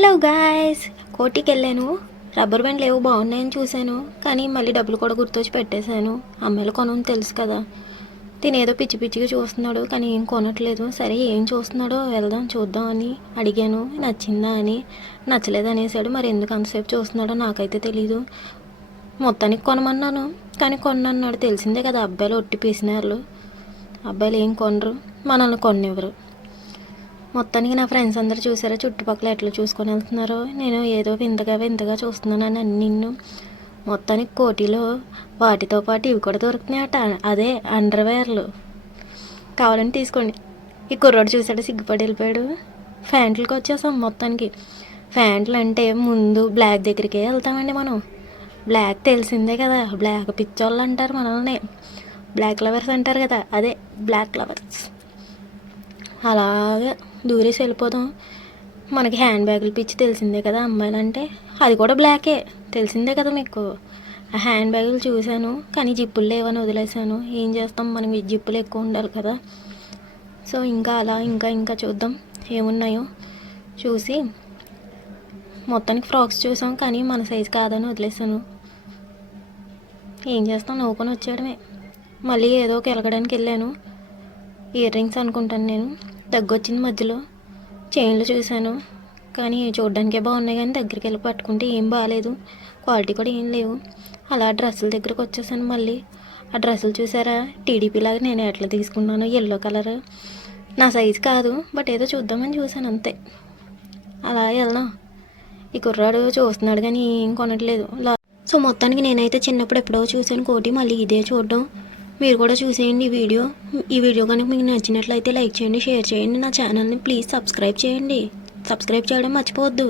Hello guys, కోటికి వెళ్ళాను. Rubber బ్యాండ్లు ఏవో బాగున్నాయని చూశాను, కానీ మళ్ళీ డబ్బులు కూడా గుర్తొచ్చి పెట్టేశాను. అమ్మాయిలు కొనని తెలుసు కదా. తినేదో పిచ్చి పిచ్చిగా చూస్తున్నాడు, కానీ ఏం కొనట్లేదు. సరే ఏం చూస్తున్నాడో వెళ్దాం చూద్దాం అని అడిగాను. నచ్చిందా అని. నచ్చలేదు అనేసాడు. మరి ఎందుకు అంతసేపు చూస్తున్నాడో నాకైతే తెలీదు. మొత్తానికి కొనమన్నాను, కానీ కొనన్నాడు. తెలిసిందే కదా, అబ్బాయిలు ఒట్టి పీసినారు. అబ్బాయిలు ఏం కొనరు, మనల్ని కొనివ్వరు. మొత్తానికి నా ఫ్రెండ్స్ అందరూ చూసారా చుట్టుపక్కల ఎట్లా చూసుకొని వెళ్తున్నారో. నేను ఏదో వింతగా చూస్తున్నానని అని నిన్ను. మొత్తానికి కోటిలో వాటితో పాటు ఇవి కూడా దొరుకుతున్నాయట. అదే అండర్వేర్లు. కావాలని తీసుకోండి. ఈ కుర్రోడు చూసాడు, సిగ్గుపడి వెళ్ళిపోయాడు. ప్యాంట్లకి వచ్చేసాం. మొత్తానికి ప్యాంట్లు అంటే ముందు బ్లాక్ దగ్గరికే వెళ్తామండి మనం. బ్లాక్ తెలిసిందే కదా, బ్లాక్ పిచ్చోళ్ళు అంటారు మనల్ని. బ్లాక్ లవర్స్ అంటారు కదా, అదే బ్లాక్ లవర్స్. అలాగే దూరేసి వెళ్ళిపోదాం. మనకి హ్యాండ్ బ్యాగులు పిచ్చి తెలిసిందే కదా అమ్మాయిలంటే. అది కూడా బ్లాకే, తెలిసిందే కదా మీకు. ఆ హ్యాండ్ బ్యాగులు చూశాను, కానీ జిప్పులు లేవని వదిలేసాను. ఏం చేస్తాం, మనం ఈ జిప్పులు ఎక్కువ ఉండాలి కదా. సో ఇంకా అలా ఇంకా చూద్దాం ఏమున్నాయో చూసి. మొత్తానికి ఫ్రాక్స్ చూసాం, కానీ మన సైజు కాదని వదిలేసాను. ఏం చేస్తాం, నవ్వుకొని వచ్చేయడమే. మళ్ళీ ఏదో ఒక ఎలగడానికి వెళ్ళాను. ఇయర్ రింగ్స్ అనుకుంటాను నేను. దగ్గొచ్చింది మధ్యలో. చైన్లు చూశాను, కానీ చూడడానికే బాగున్నాయి, కానీ దగ్గరికి వెళ్ళి పట్టుకుంటే ఏం బాగాలేదు. క్వాలిటీ కూడా ఏం లేవు. అలా డ్రెస్సుల దగ్గరకు వచ్చేసాను మళ్ళీ. ఆ డ్రెస్సులు చూసారా, టీడీపీ లాగా నేను ఎట్లా తీసుకున్నాను, ఎల్లో కలర్. నా సైజు కాదు, బట్ ఏదో చూద్దామని చూశాను అంతే. అలా వెళ్దాం. ఈ కుర్రాడు చూస్తున్నాడు కానీ ఏం కొనట్లేదు. సో మొత్తానికి నేనైతే చిన్నప్పుడు ఎప్పుడో చూశాను కోటి, మళ్ళీ ఇదే చూడడం. మీరు కూడా చూసేయండి ఈ వీడియో కనుక మీకు నచ్చినట్లయితే లైక్ చేయండి, షేర్ చేయండి. నా ఛానల్ని ప్లీజ్ సబ్స్క్రైబ్ చేయండి. సబ్స్క్రైబ్ చేయడం మర్చిపోవద్దు.